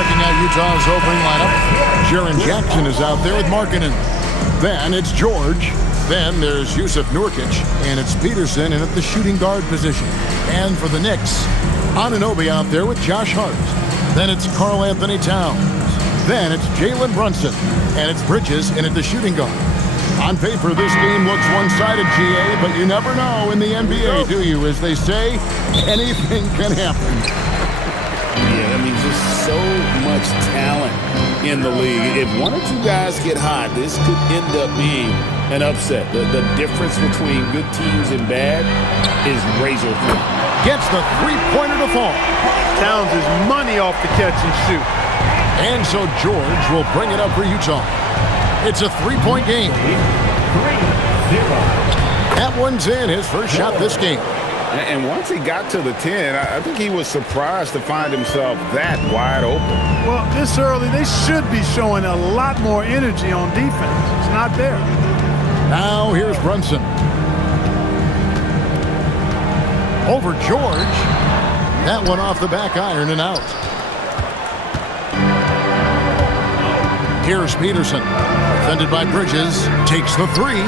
checking out Utah's opening lineup. Jaren Jackson is out there with Markkanen. Then it's George. Then there's Yusuf Nurkic. And it's Peterson in at the shooting guard position. And for the Knicks, Anunoby out there with Josh Hart. Then it's Karl Anthony Towns. Then it's Jalen Brunson. And it's Bridges in at the shooting guard. On paper, this game looks one-sided, GA, but you never know in the NBA, do you? As they say, anything can happen. Yeah, I mean, just so much talent in the league. If one or two guys get hot, this could end up being an upset. The difference between good teams and bad is razor thin. Gets the three-pointer to fall. Towns is money off the catch and shoot. And so George will bring it up for Utah. It's a three-point game. 3-0. That one's in, his first shot this game. And once he got to the 10, I think he was surprised to find himself that wide open. Well, this early, they should be showing a lot more energy on defense. It's not there. Now here's Brunson. Over George. That one off the back iron and out. Here's Peterson. Defended by Bridges. Takes the three.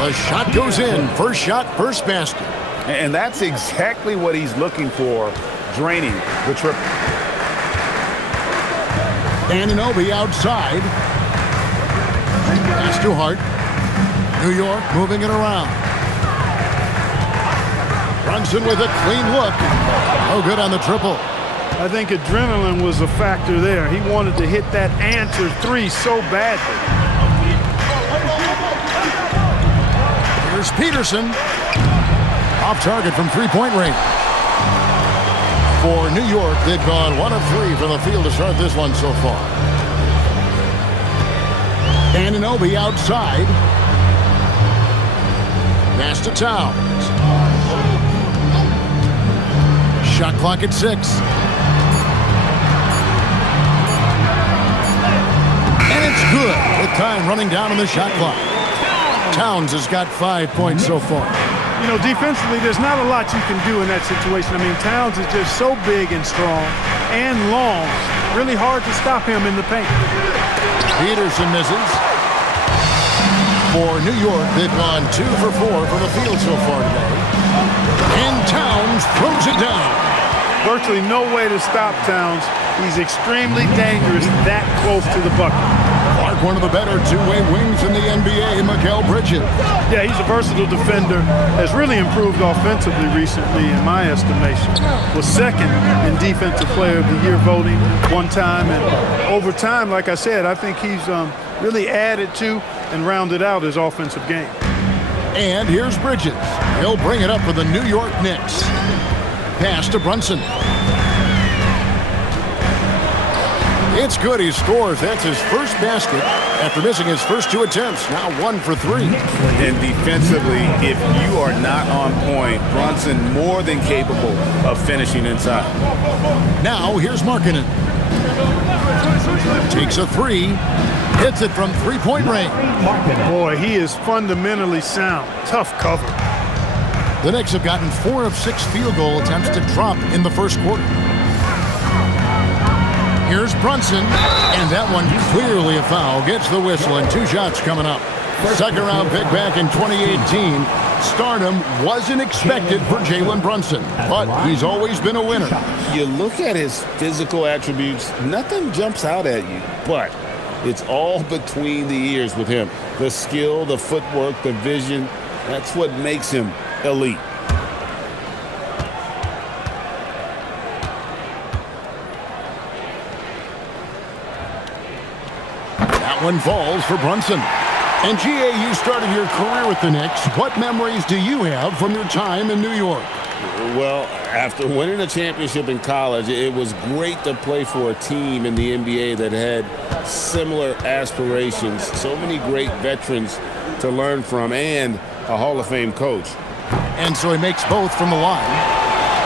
The shot goes in. First shot, first basket. And that's exactly what he's looking for, draining the triple. Anunoby outside. Pass to Hart. New York moving it around. Brunson with a clean look. No good on the triple. I think adrenaline was a factor there. He wanted to hit that answer three so badly. Here's Peterson. Off target from three-point range. For New York, they've gone 1 of 3 from the field to start this one so far. Anunoby outside. Pass to Towns. Shot clock at 6. And it's good with time running down on the shot clock. Towns has got 5 points so far. You know, defensively, there's not a lot you can do in that situation. I mean, Towns is just so big and strong and long. Really hard to stop him in the paint. Peterson misses. For New York, they've gone 2 for 4 from the field so far today. And Towns throws it down. Virtually no way to stop Towns. He's extremely dangerous that close to the bucket. Clark, one of the better two-way wings in the NBA, Mikal Bridges. Yeah, he's a versatile defender. Has really improved offensively recently, in my estimation. Was second in Defensive Player of the Year voting one time. And over time, like I said, I think he's really added to and rounded out his offensive game. And here's Bridges. He'll bring it up for the New York Knicks. Pass to Brunson. It's good. He scores. That's his first basket after missing his first 2 attempts. Now 1 for 3. And defensively, if you are not on point, Brunson more than capable of finishing inside. Now here's Markkanen. Takes a 3. Hits it from three-point range. Boy, he is fundamentally sound. Tough cover. The Knicks have gotten 4 of 6 field goal attempts to drop in the first quarter. Here's Brunson, and that one clearly a foul. Gets the whistle, and 2 shots coming up. Second-round pick back in 2018. Stardom wasn't expected for Jalen Brunson, but he's always been a winner. You look at his physical attributes, nothing jumps out at you, but it's all between the ears with him. The skill, the footwork, the vision, that's what makes him elite. One falls for Brunson. And GA, you started your career with the Knicks. What memories do you have from your time in New York? Well, after winning a championship in college, it was great to play for a team in the NBA that had similar aspirations. So many great veterans to learn from and a Hall of Fame coach. And so he makes both from the line.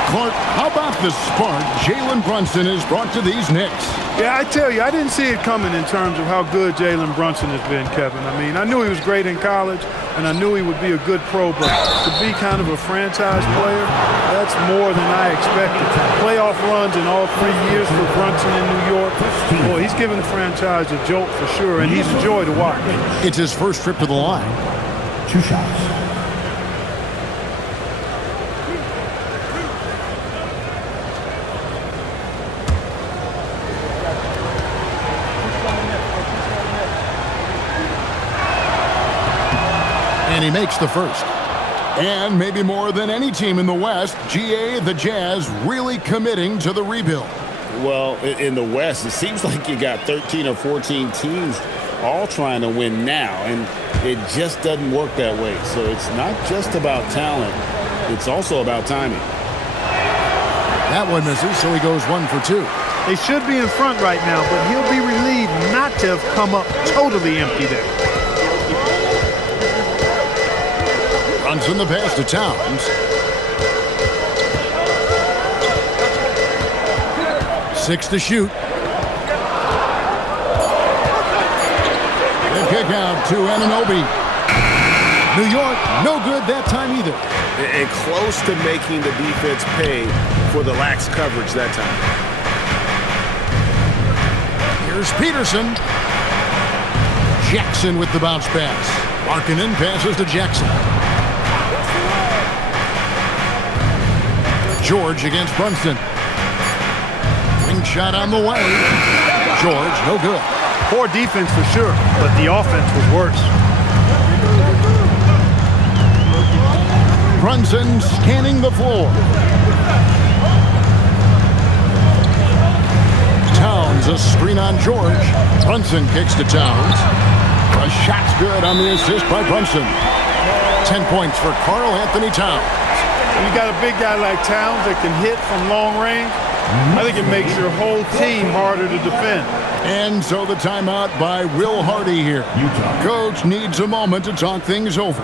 Clark, how about the spark Jalen Brunson has brought to these Knicks? Yeah, I tell you, I didn't see it coming in terms of how good Jalen Brunson has been, Kevin. I mean, I knew he was great in college, and I knew he would be a good pro, but to be kind of a franchise player, that's more than I expected. Playoff runs in all 3 years for Brunson in New York. Boy, he's given the franchise a jolt for sure, and he's a joy to watch. It's his first trip to the line. 2 shots. And he makes the first. And maybe more than any team in the West, GA, the Jazz, really committing to the rebuild. Well, in the West, it seems like you got 13 or 14 teams all trying to win now, and it just doesn't work that way. So it's not just about talent. It's also about timing. That one misses, so he goes 1 for 2. They should be in front right now, but he'll be relieved not to have come up totally empty there. Brunson the pass to Towns. 6 to shoot. The kick out to Anunoby. New York, no good that time either. And close to making the defense pay for the lax coverage that time. Here's Peterson. Jackson with the bounce pass. Markkanen passes to Jackson. George against Brunson. Wing shot on the way. George, no good. Poor defense for sure, but the offense was worse. Brunson scanning the floor. Towns, a screen on George. Brunson kicks to Towns. A shot's good on the assist by Brunson. 10 points for Karl Anthony Towns. When you got a big guy like Towns that can hit from long range, I think it makes your whole team harder to defend. And so the timeout by Will Hardy here. Utah. Coach needs a moment to talk things over.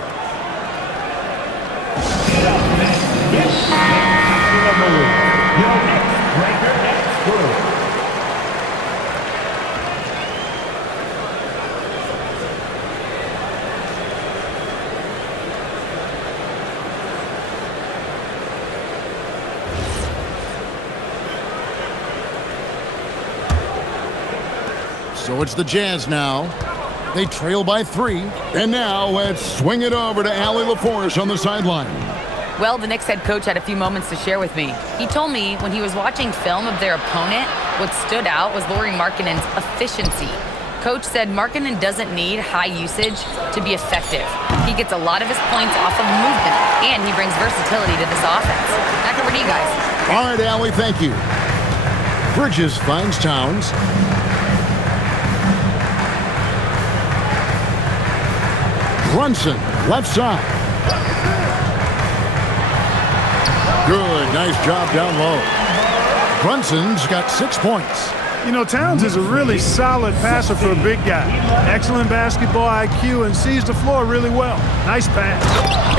So it's the Jazz now. They trail by 3. And now let's swing it over to Allie LaForce on the sideline. Well, the Knicks head coach had a few moments to share with me. He told me when he was watching film of their opponent, what stood out was Lauri Markkanen's efficiency. Coach said Markkanen doesn't need high usage to be effective. He gets a lot of his points off of movement, and he brings versatility to this offense. Back over to you guys. All right, Allie, thank you. Bridges finds Towns. Brunson, left side. Good, nice job down low. Brunson's got 6 points. You know, Towns is a really solid passer for a big guy. Excellent basketball IQ and sees the floor really well. Nice pass.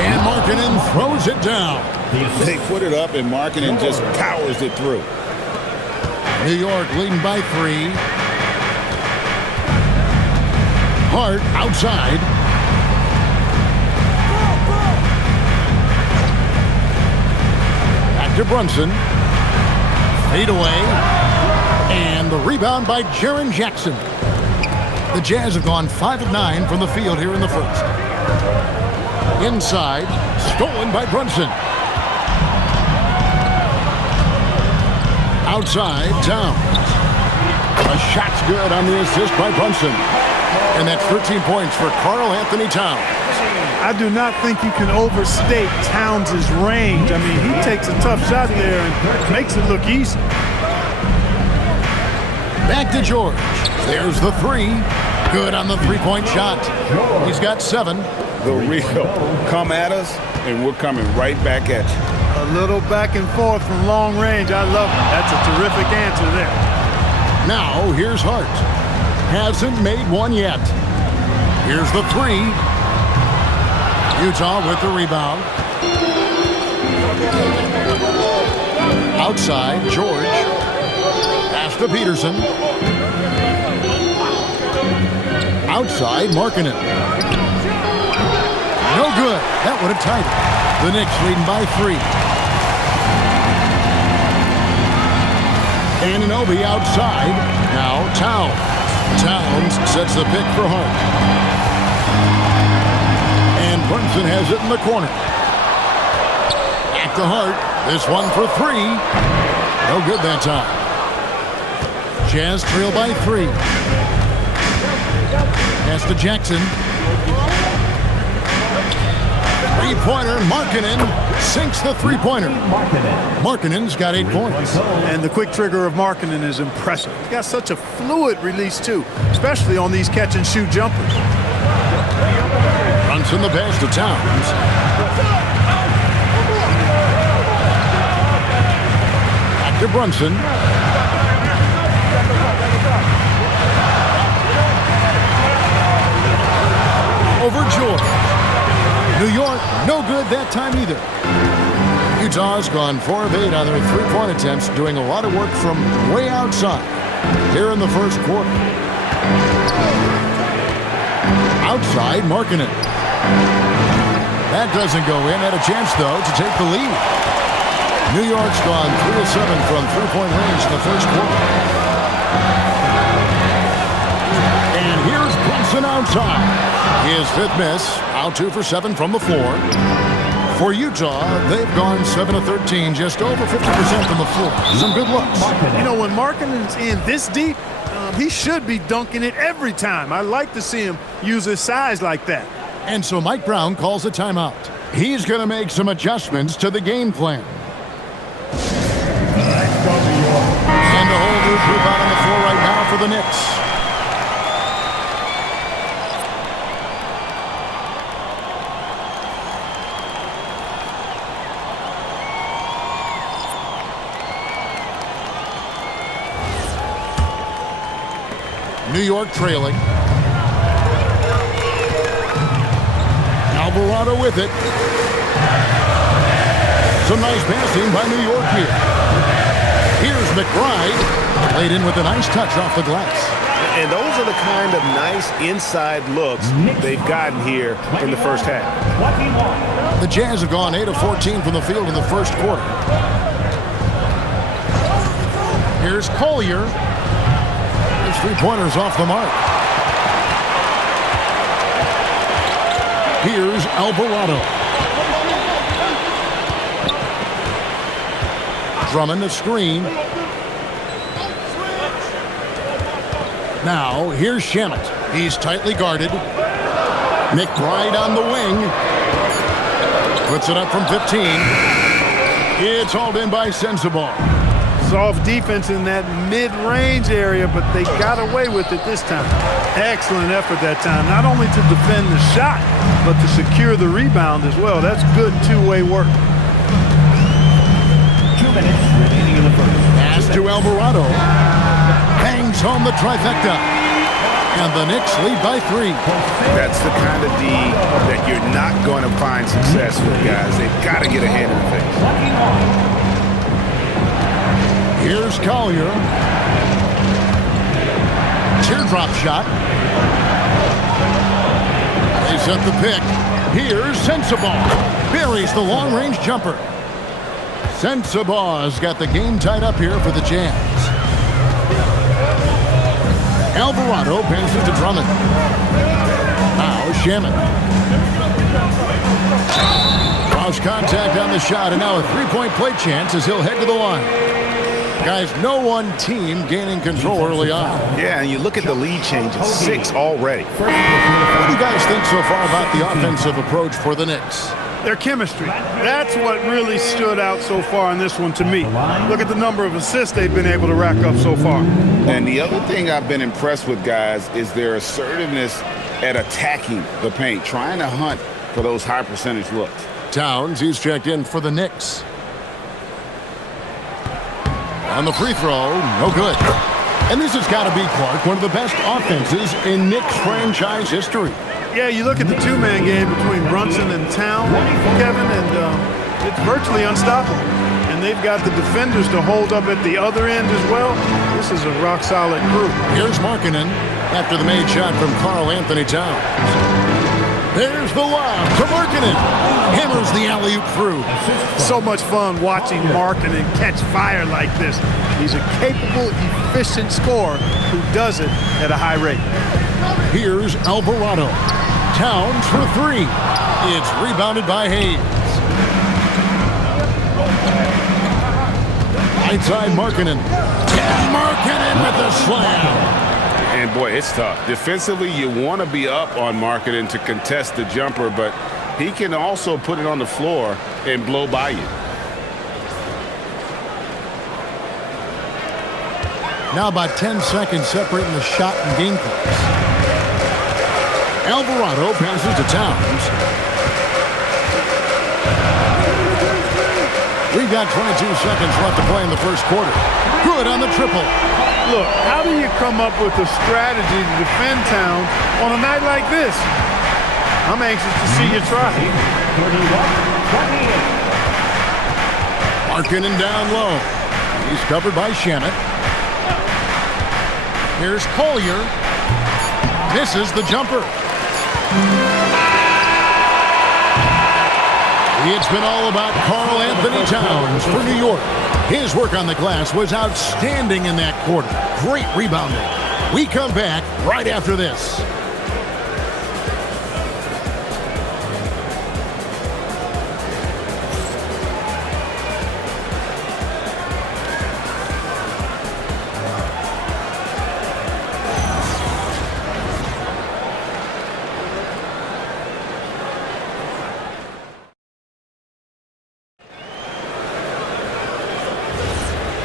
And Markkanen throws it down. They put it up, and Markkanen just powers it through. New York leading by 3. Hart outside. To Brunson. Fade away. And the rebound by Jaren Jackson. The Jazz have gone 5 of 9 from the field here in the first. Inside. Stolen by Brunson. Outside. Towns. A shot's good on the assist by Brunson. And that's 13 points for Karl Anthony Towns. I do not think you can overstate Towns' range. I mean, he takes a tough shot there and makes it look easy. Back to George. There's the 3. Good on the 3-point shot. He's got 7. The real. Come at us, and we're coming right back at you. A little back and forth from long range. I love it. That's a terrific answer there. Now, here's Hart. Hasn't made one yet. Here's the 3. Utah with the rebound. Outside, George. Pass to Peterson. Outside, Markkanen. No good. That would have tied it. The Knicks leading by 3. Anunoby outside. Now Towns. Towns sets the pick for Hart. And Brunson has it in the corner. Back to Hart. This one for 3. No good that time. Jazz trail by 3. Pass to Jackson. Three-pointer, Markkanen sinks the three-pointer. Markkanen's got 8 points. And the quick trigger of Markkanen is impressive. He's got such a fluid release, too, especially on these catch-and-shoot jumpers. Brunson the pass to Towns. Back to Brunson. Over George. New York, no good that time either. Utah's gone 4 of 8 on their three-point attempts, doing a lot of work from way outside here in the first quarter. Outside, Markkanen. That doesn't go in. Had a chance, though, to take the lead. New York's gone 3 of 7 from three-point range in the first quarter. And here's Brunson outside. His 5th miss, out 2 for 7 from the floor. For Utah, they've gone 7 of 13, just over 50% from the floor. Some good looks. You know, when Markkanen's in this deep, he should be dunking it every time. I like to see him use his size like that. And so Mike Brown calls a timeout. He's going to make some adjustments to the game plan. And a whole new group out on the floor right now for the Knicks. New York trailing. Alvarado with it. Some nice passing by New York here. Here's McBride. Laid in with a nice touch off the glass. And those are the kind of nice inside looks they've gotten here in the first half. The Jazz have gone 8 of 14 from the field in the first quarter. Here's Collier. His three-pointers off the mark. Here's Alvarado. Drummond the screen. Now, here's Shamet. He's tightly guarded. McBride on the wing. Puts it up from 15. It's hauled in by Sensabaugh. Soft defense in that mid-range area, but they got away with it this time. Excellent effort that time, not only to defend the shot, but to secure the rebound as well. That's good two-way work. 2 minutes remaining in the first. Pass to Alvarado. Bangs home the trifecta. And the Knicks lead by 3. That's the kind of D that you're not going to find success with, guys. They've got to get a hand in the face. Here's Collier. Teardrop shot. They set the pick. Here's Sensabaugh. Buries the long-range jumper. Sensabaugh's got the game tied up here for the Jazz. Alvarado passes to Drummond. Now Shamet. Cross contact on the shot, and now a three-point play chance as he'll head to the line. Guys, no one team gaining control early on. Yeah, and you look at the lead changes, 6 already. What do you guys think so far about the offensive approach for the Knicks? Their chemistry. That's what really stood out so far in this one to me. Look at the number of assists they've been able to rack up so far. And the other thing I've been impressed with, guys, is their assertiveness at attacking the paint, trying to hunt for those high percentage looks. Towns, he's checked in for the Knicks. On the free throw, no good. And this has got to be, Clark, one of the best offenses in Knicks franchise history. Yeah, you look at the two-man game between Brunson and Towns, Kevin, and it's virtually unstoppable. And they've got the defenders to hold up at the other end as well. This is a rock-solid group. Here's Markkanen after the made shot from Karl Anthony Towns. There's the lob to Markkanen. Hammers the alley-oop through. So much fun watching Markkanen catch fire like this. He's a capable, efficient scorer who does it at a high rate. Here's Alvarado. Towns for three. It's rebounded by Hayes. Right side Markkanen. And Markkanen with the slam. And boy, it's tough. Defensively, you want to be up on Markkanen to contest the jumper, but he can also put it on the floor and blow by you. Now about 10 seconds separating the shot and game clocks. Alvarado passes to Towns. We've got 22 seconds left to play in the first quarter. Good on the triple. Look, how do you come up with a strategy to defend Towns on a night like this? I'm anxious to see you try. 31-28. Markkanen down low. He's covered by Shannon. Here's Collier. Misses the jumper. It's been all about Karl Anthony Towns for New York. His work on the glass was outstanding in that quarter. Great rebounding. We come back right after this.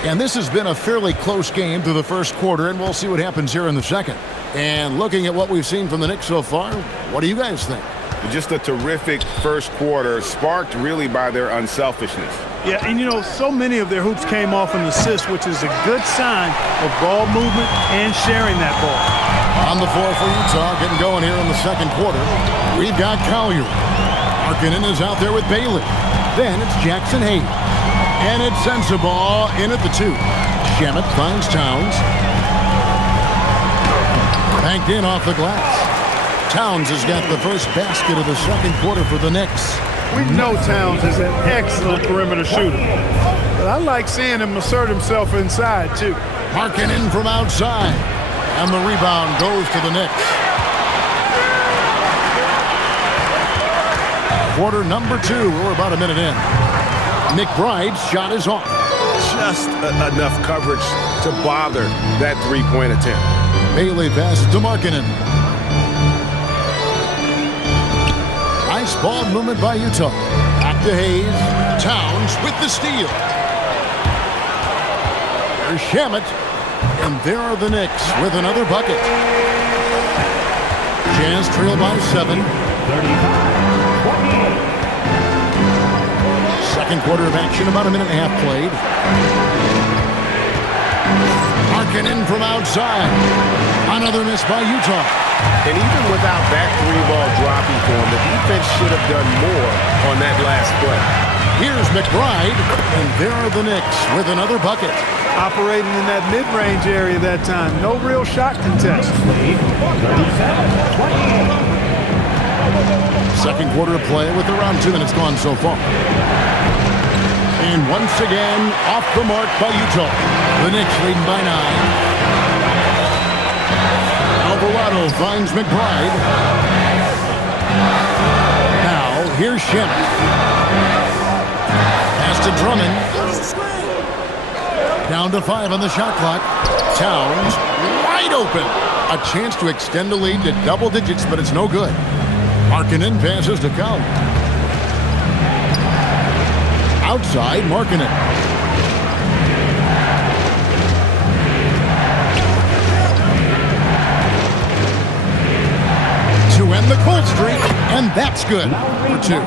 And this has been a fairly close game through the first quarter, and we'll see what happens here in the second. And looking at what we've seen from the Knicks so far, what do you guys think? Just a terrific first quarter, sparked really by their unselfishness. Yeah, and you know, so many of their hoops came off an assist, which is a good sign of ball movement and sharing that ball. On the floor for Utah, getting going here in the second quarter. We've got Collier. Markkanen is out there with Bailey. Then it's Jackson Hayes. And it's Sensabaugh in at the two. Shamet finds Towns. Banked in off the glass. Towns has got the first basket of the second quarter for the Knicks. We know Towns is an excellent perimeter shooter. But I like seeing him assert himself inside, too. Markkanen from outside. And the rebound goes to the Knicks. Quarter number 2. We're about a minute in. McBride's shot is off. Just enough coverage to bother that three-point attempt. Bailey passes to Markkanen. Nice ball movement by Utah. Back to Hayes. Towns with the steal. There's Shamet. And there are the Knicks with another bucket. Jazz trail by 7. 35-28. Second quarter of action, about a minute and a half played. Markkanen from outside. Another miss by Utah. And even without that three-ball dropping for him, the defense should have done more on that last play. Here's McBride, and there are the Knicks with another bucket. Operating in that mid-range area that time. No real shot contest. 37-28. Second quarter of play with around 2 minutes gone so far. And once again, off the mark by Utah. The Knicks leading by 9. Alvarado finds McBride. Now, here's Shamet. Pass to Drummond. Down to 5 on the shot clock. Towns wide open. A chance to extend the lead to double digits, but it's no good. Markkanen passes to Collier. Outside, Markkanen. To end the cold streak, and that's good for 2.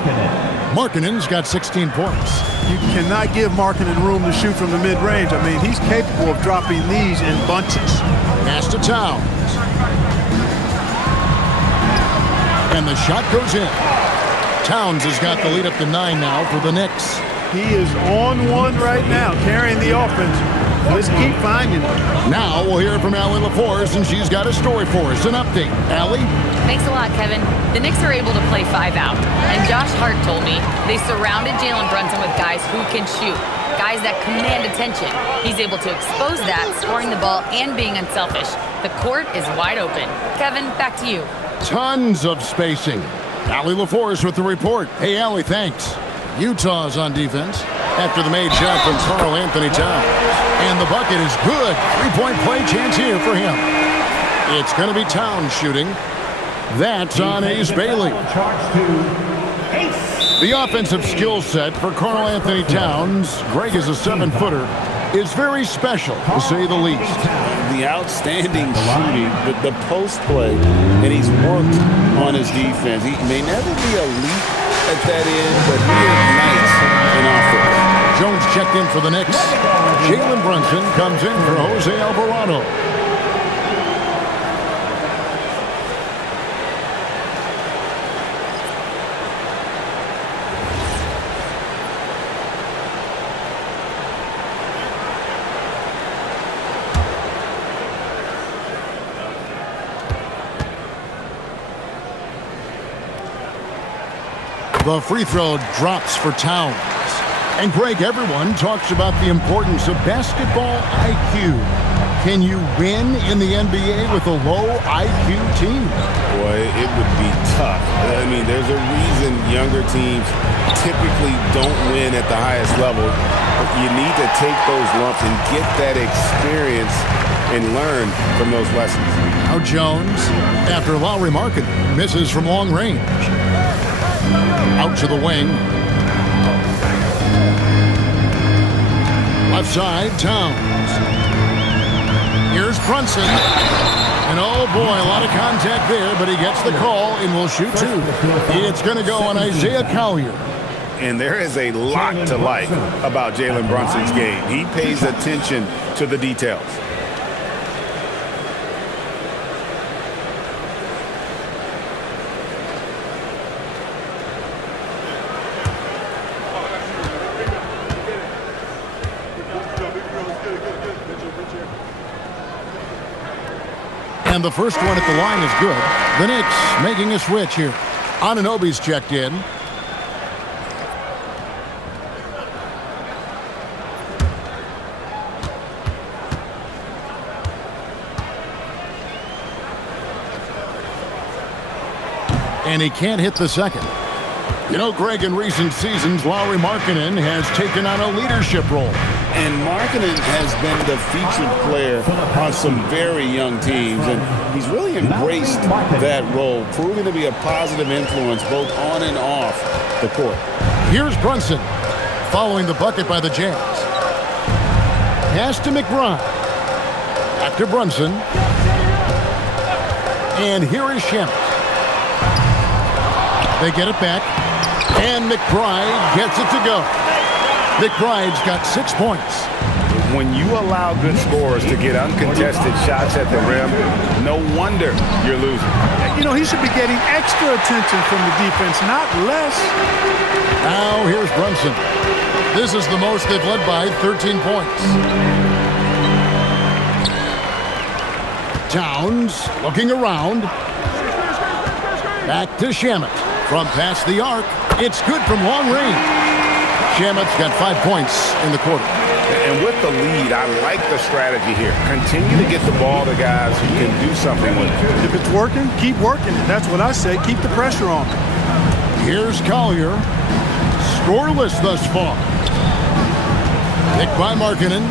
Markkanen's got 16 points. You cannot give Markkanen room to shoot from the mid-range. I mean, he's capable of dropping these in bunches. Pass to Towns. And the shot goes in. Towns has got the lead up to 9 now for the Knicks. He is on one right now, carrying the offense. Let's keep finding him. Now we'll hear from Allie LaForce, and she's got a story for us. An update. Allie? Thanks a lot, Kevin. The Knicks are able to play 5 out, and Josh Hart told me they surrounded Jalen Brunson with guys who can shoot, guys that command attention. He's able to expose that, scoring the ball and being unselfish. The court is wide open. Kevin, back to you. Tons of spacing. Allie LaForce with the report. Hey, Allie, thanks. Utah's on defense after the made shot from Karl Anthony Towns. And the bucket is good. Three-point play chance here for him. It's going to be Towns shooting. That's on Ace Bailey. The offensive skill set for Karl Anthony Towns, Greg is a 7-footer, is very special, to say the least. The outstanding shooting, the post play, and he's worked on his defense. He may never be elite at that end, but he ignites an offense. Jones checked in for the Knicks. Jalen Brunson comes in for Jose Alvarado. The free throw drops for Towns. And Greg, everyone talks about the importance of basketball IQ. Can you win in the NBA with a low IQ team? Boy, it would be tough. I mean, there's a reason younger teams typically don't win at the highest level. But you need to take those lumps and get that experience and learn from those lessons. Now Jones, after Lowry Markkanen misses from long range. Out to the wing. Left side, Towns. Here's Brunson. And oh boy, a lot of contact there, but he gets the call and will shoot two. It's going to go on Isaiah Collier. And there is a lot to like about Jalen Brunson's game. He pays attention to the details. And the first one at the line is good. The Knicks making a switch here. Anunoby's checked in. And he can't hit the second. You know, Greg, in recent seasons, Lowry Markkanen has taken on a leadership role. And Markkanen has been the featured player on some very young teams, and he's really embraced that role, proving to be a positive influence both on and off the court. Here's Brunson, following the bucket by the Jazz. Pass to McBride. Back to Brunson. And here is Shamet. They get it back, and McBride gets it to go. McBride's got 6 points. When you allow good scorers to get uncontested shots at the rim, no wonder you're losing. You know, he should be getting extra attention from the defense, not less. Now here's Brunson. This is the most they've led by, 13 points. Towns looking around. Back to Shamet. From past the arc, it's good from long range. Shamet's got 5 points in the quarter. And with the lead, I like the strategy here. Continue to get the ball to guys who can do something with it. If it's working, keep working it. That's what I say. Keep the pressure on. Here's Collier. Scoreless thus far. Picked by Markkanen.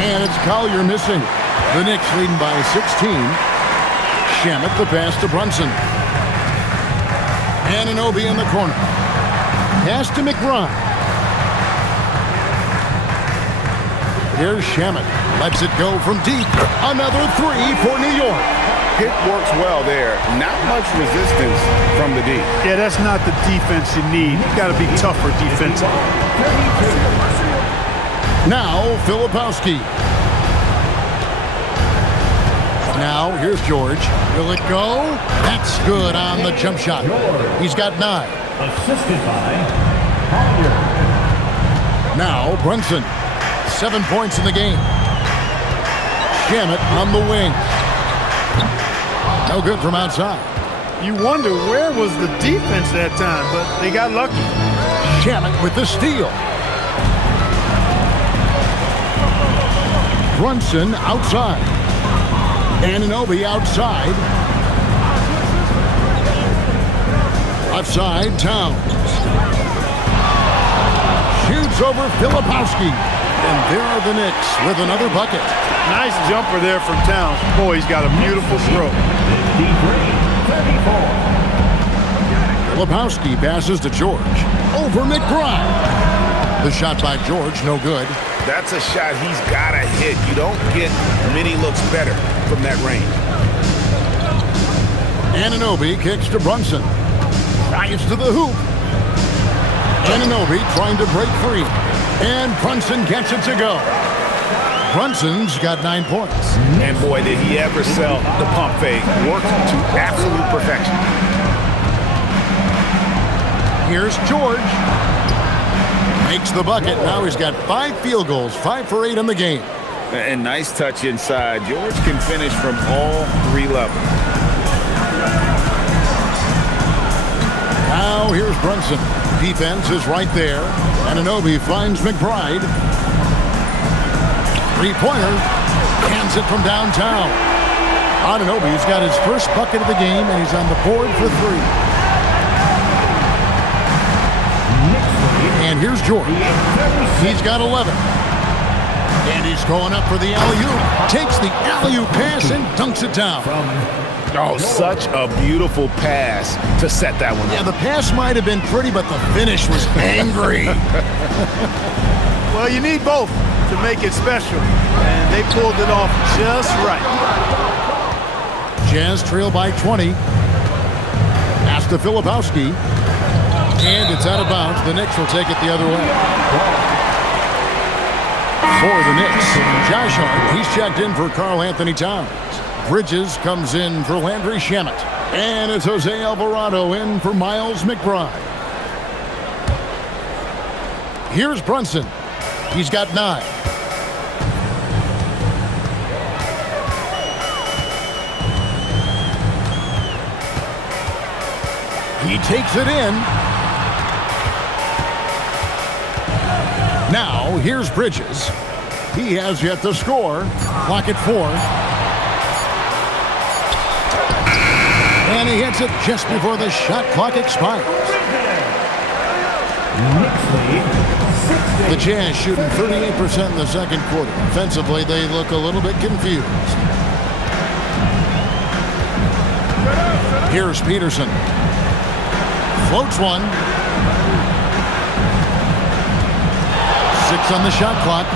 And it's Collier missing. The Knicks leading by 16. Shamet the pass to Brunson. Anunoby in the corner. Pass to McBride. Here's Shamet. Lets it go from deep. Another three for New York. Pick works well there. Not much resistance from the D. Yeah, that's not the defense you need. You got to be tougher defensively. Now, Filipowski. Now, here's George. Will it go? That's good on the jump shot. He's got 9. Assisted by Now Brunson, 7 points in the game. Shamet on the wing. No good from outside. You wonder where was the defense that time, but they got lucky. Shamet with the steal. Brunson outside. Anunoby outside. Left side, Towns. Shoots over Filipowski. And there are the Knicks with another bucket. Nice jumper there from Towns. Boy, he's got a beautiful stroke. Filipowski passes to George. Over McBride. The shot by George, no good. That's a shot he's got to hit. You don't get many looks better from that range. Anunoby kicks to Brunson. Drives to the hoop. Anunoby trying to break free. And Brunson gets it to go. Brunson's got 9 points. And boy, did he ever sell the pump fake. Worked to absolute perfection. Here's George. Makes the bucket. Now he's got 5 field goals, 5 for 8 in the game. And nice touch inside. George can finish from all 3 levels. Now here's Brunson. Defense is right there. Anunoby finds McBride. Three-pointer. Hands it from downtown. Anunoby's got his first bucket of the game, and he's on the board for 3. And here's George. He's got 11. And he's going up for the alley-oop. Takes the alley-oop pass and dunks it down. Oh, such a beautiful pass to set that one up. Yeah, the pass might have been pretty, but the finish was angry. Well, you need both to make it special, and they pulled it off just right. Jazz trail by 20. Pass to Filipowski. And it's out of bounds. The Knicks will take it the other way. For the Knicks, Josh Hart, he's checked in for Karl Anthony Towns. Bridges comes in for Landry Shamet. And it's Jose Alvarado in for Miles McBride. Here's Brunson. He's got 9. He takes it in. Now, here's Bridges. He has yet to score. Clock at 4. And he hits it just before the shot clock expires. The Jazz shooting 38% in the second quarter. Offensively, they look a little bit confused. Here's Peterson. Floats one. 6 on the shot clock.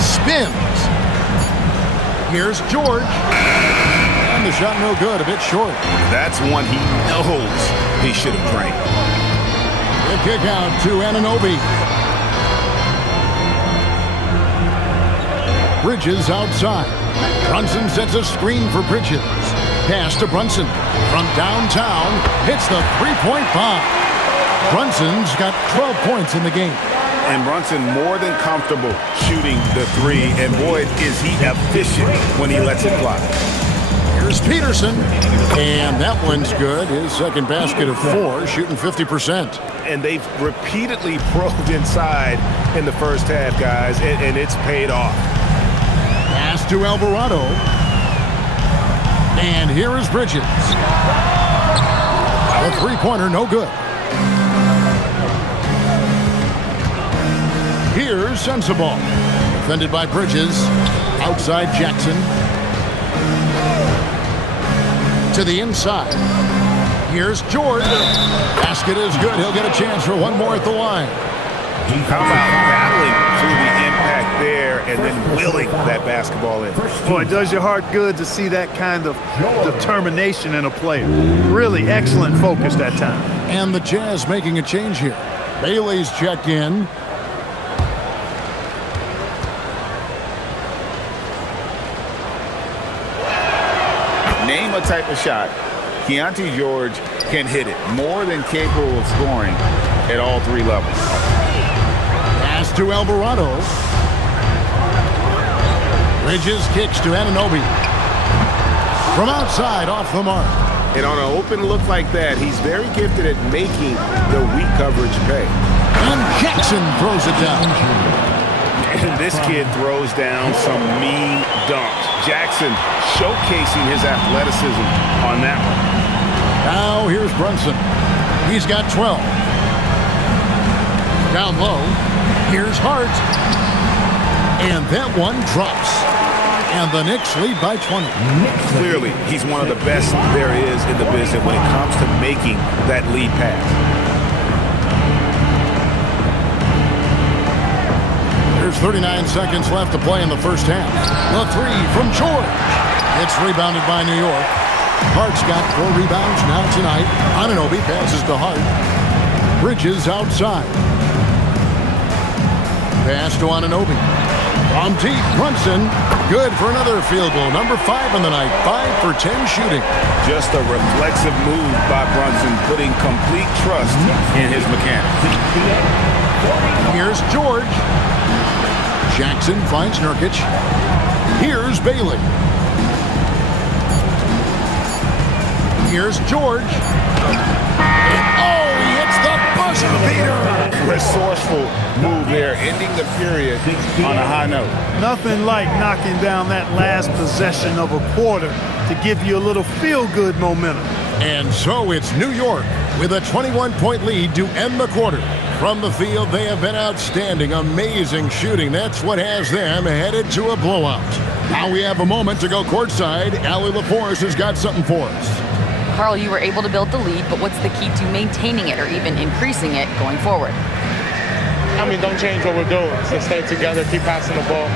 Spins. Here's George. And the shot no good, a bit short. That's one he knows he should have drained. The kick out to Anunoby. Bridges outside. Brunson sets a screen for Bridges. Pass to Brunson. From downtown, hits the three-point bomb. Brunson's got 12 points in the game. And Brunson more than comfortable shooting the 3. And boy, is he efficient when he lets it fly. Here's Peterson. And that one's good. His second basket of 4, shooting 50%. And they've repeatedly probed inside in the first half, guys, and it's paid off. Pass to Alvarado. And here is Bridges. A three-pointer, no good. Here's Sensabaugh. Defended by Bridges. Outside Jackson. To the inside. Here's George. Basket is good. He'll get a chance for one more at the line. How about battling through the impact there and then willing that basketball in? Boy, it does your heart good to see that kind of determination in a player. Really excellent focus that time. And the Jazz making a change here. Bailey's checked in. Name a type of shot Keontae George can hit it. More than capable of scoring. at all three levels. Pass to Alvarado. Bridges kicks to Anunoby. From outside, off the mark. And on an open look like that, he's very gifted at making the weak coverage pay. And Jackson throws it down. And this kid throws down some mean dunks. Jackson showcasing his athleticism on that one. Now here's Brunson. He's got 12. Down low. Here's Hart. And that one drops. And the Knicks lead by 20. Clearly, he's one of the best there is in the business when it comes to making that lead pass. There's 39 seconds left to play in the first half. The three from George. It's rebounded by New York. Hart's got 4 rebounds now tonight. Anunoby passes to Hart. Bridges outside. Pass to Anunoby. From deep, Brunson. Good for another field goal. Number 5 on the night. 5 for 10 shooting. Just a reflexive move by Brunson, putting complete trust in his mechanics. Here's George. Jackson finds Nurkic. Here's Bailey. Here's George. Oh, he hits the buzzer beater. Resourceful move there, ending the period on a high note. Nothing like knocking down that last possession of a quarter to give you a little feel-good momentum. And so it's New York with a 21-point lead to end the quarter. From the field, they have been outstanding. Amazing shooting. That's what has them headed to a blowout. Now we have a moment to go courtside. Allie LaForce has got something for us. Carl, you were able to build the lead, but what's the key to maintaining it or even increasing it going forward? I mean, don't change what we're doing. So stay together, keep passing the ball,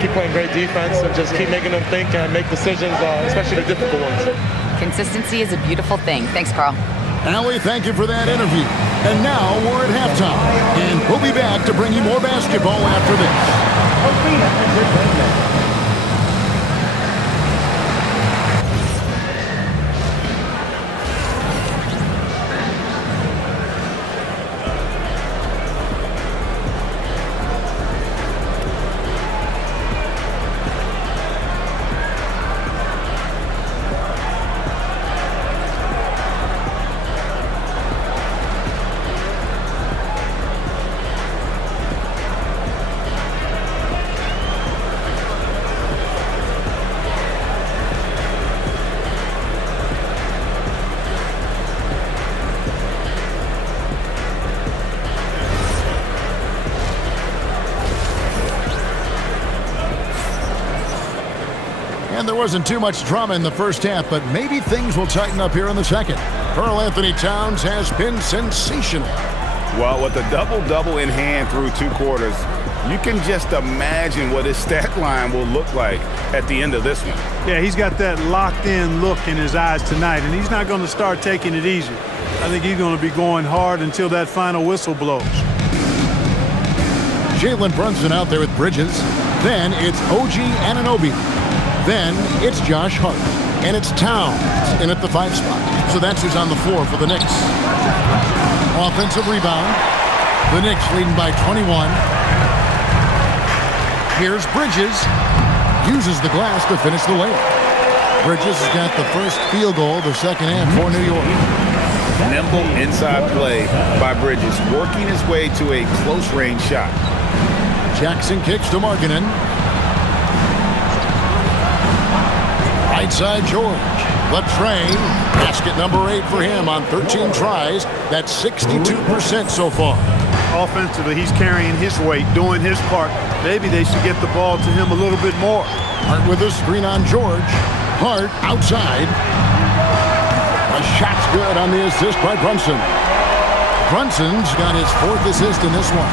keep playing great defense, and just keep making them think and make decisions, especially the difficult ones. Consistency is a beautiful thing. Thanks, Carl. Allie, thank you for that interview. And now we're at halftime. And we'll be back to bring you more basketball after this. And there wasn't too much drama in the first half, but maybe things will tighten up here in the second. Karl Anthony Towns has been sensational. Well, with a double-double in hand through 2 quarters, you can just imagine what his stat line will look like at the end of this one. Yeah, he's got that locked-in look in his eyes tonight, and he's not going to start taking it easy. I think he's going to be going hard until that final whistle blows. Jalen Brunson out there with Bridges. Then it's OG Anunoby. Then it's Josh Hart. And it's Towns in at the 5 spot. So that's who's on the floor for the Knicks. Offensive rebound. The Knicks leading by 21. Here's Bridges. Uses the glass to finish the layup. Bridges has got the first field goal of the second half for New York. Nimble inside play by Bridges, working his way to a close-range shot. Jackson kicks to Markkanen. Right side George. Latrey. Basket number 8 for him on 13 tries. That's 62% so far. Offensively, he's carrying his weight, doing his part. Maybe they should get the ball to him a little bit more. Hart with a screen on George. Hart outside. The shot's good on the assist by Brunson. Brunson's got his 4th assist in this one.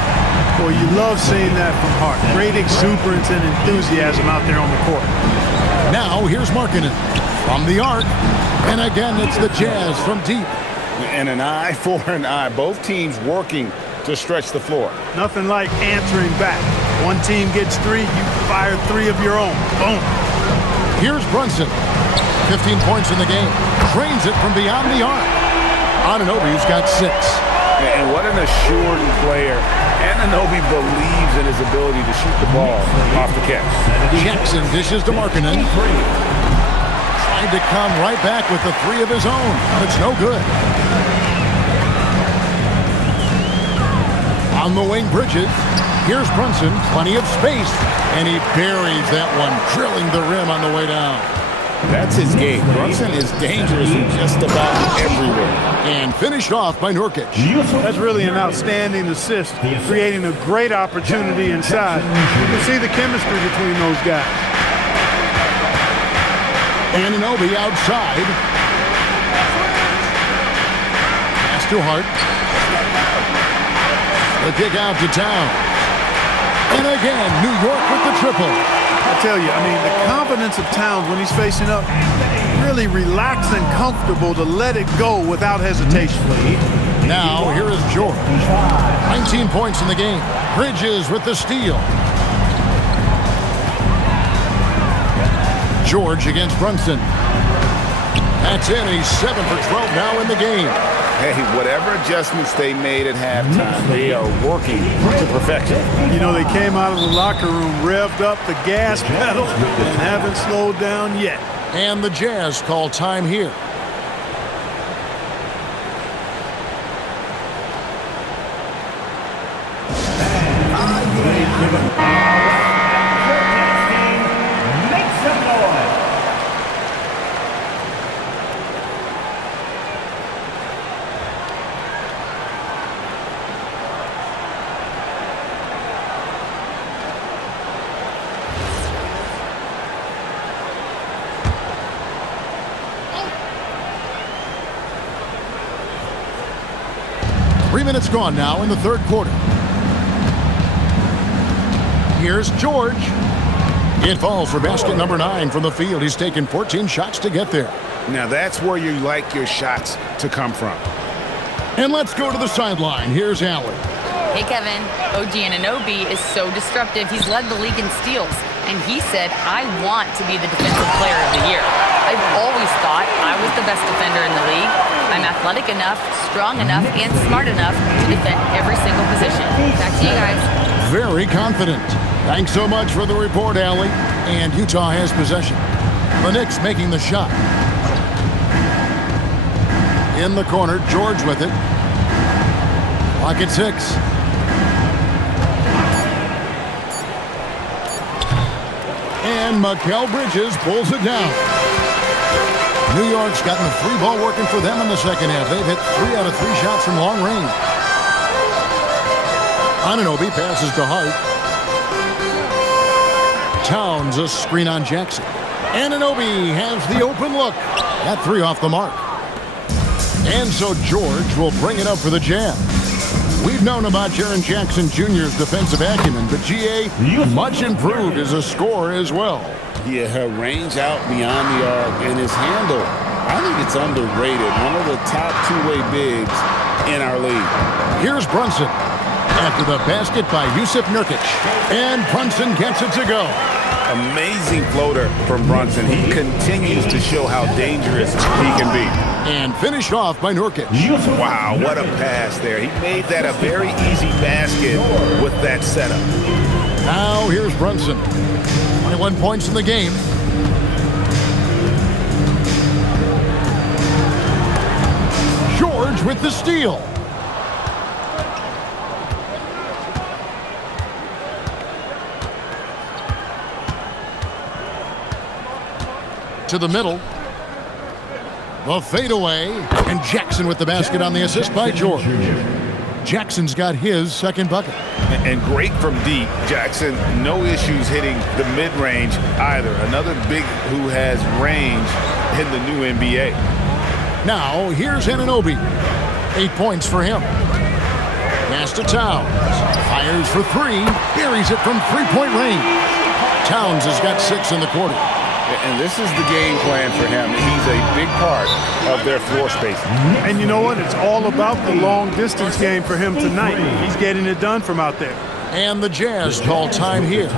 Boy, you love seeing that from Hart. Great exuberance and enthusiasm out there on the court. Now here's Markkanen from the arc. And again, it's the Jazz from deep. And an eye for an eye. Both teams working to stretch the floor. Nothing like answering back. One team gets 3, you fire 3 of your own. Boom. Here's Brunson. 15 points in the game. Drains it from beyond the arc. Anunoby's got 6. And what an assured player. Anunoby believes in his ability to shoot the ball off the catch. Jackson dishes to Markkanen. Tried to come right back with the three of his own, but it's no good. On the wing, Bridges. Here's Brunson, plenty of space, and he buries that one, drilling the rim on the way down. That's his game. Brunson is dangerous in just about everywhere. And finished off by Nurkic. That's really an outstanding assist, creating a great opportunity inside. You can see the chemistry between those guys. Anunoby outside. Pass to Hart. The kick out to Town. And again, New York with the triple. I tell you, I mean, the confidence of Towns when he's facing up, really relaxed and comfortable to let it go without hesitation. Now, here is George. 19 points in the game. Bridges with the steal. George against Brunson. That's it. He's 7 for 12 now in the game. Hey, whatever adjustments they made at halftime, they are working to perfection. You know, they came out of the locker room, revved up the gas pedal, and haven't slowed down yet. And the Jazz call time here. Minutes gone now in the third quarter. Here's George. It falls for basket number 9 from the field. He's taken 14 shots to get there. Now that's where you like your shots to come from. And let's go to the sideline. Here's Allen. Hey, Kevin. OG Anunoby is so disruptive. He's led the league in steals. And he said, I want to be the defensive player of the year. I've always thought I was the best defender in the league. I'm athletic enough, strong enough, and smart enough to defend every single position. Back to you guys. Very confident. Thanks so much for the report, Allie. And Utah has possession. The Knicks making the shot. In the corner, George with it. Clock at 6. And Mikal Bridges pulls it down. New York's gotten the free ball working for them in the second half. They've hit 3 out of 3 shots from long range. Anunoby passes to Hart. Towns a screen on Jackson. Anunoby has the open look. That 3 off the mark. And so George will bring it up for the Jazz. We've known about Jaren Jackson Jr.'s defensive acumen, but G.A. much improved as a scorer as well. Yeah, her range out beyond the arc and his handle, I think it's underrated. One of the top two-way bigs in our league. Here's Brunson after the basket by Jusuf Nurkic. And Brunson gets it to go. Amazing floater from Brunson. He continues to show how dangerous he can be. And finished off by Nurkic. Wow, what a pass there. He made that a very easy basket with that setup. Now here's Brunson. 21 points in the game. George with the steal. To the middle. The fadeaway. And Jackson with the basket on the assist by George. Jackson's got his second bucket. And great from deep, Jackson. No issues hitting the mid-range either. Another big who has range in the new NBA. Now, here's Anunoby. 8 points for him. Pass to Towns. Fires for 3. Buries it from three-point range. Towns has got 6 in the quarter. And this is the game plan for him. He's a big part of their floor space. And you know what? It's all about the long-distance game for him tonight. He's getting it done from out there. And the Jazz call time here.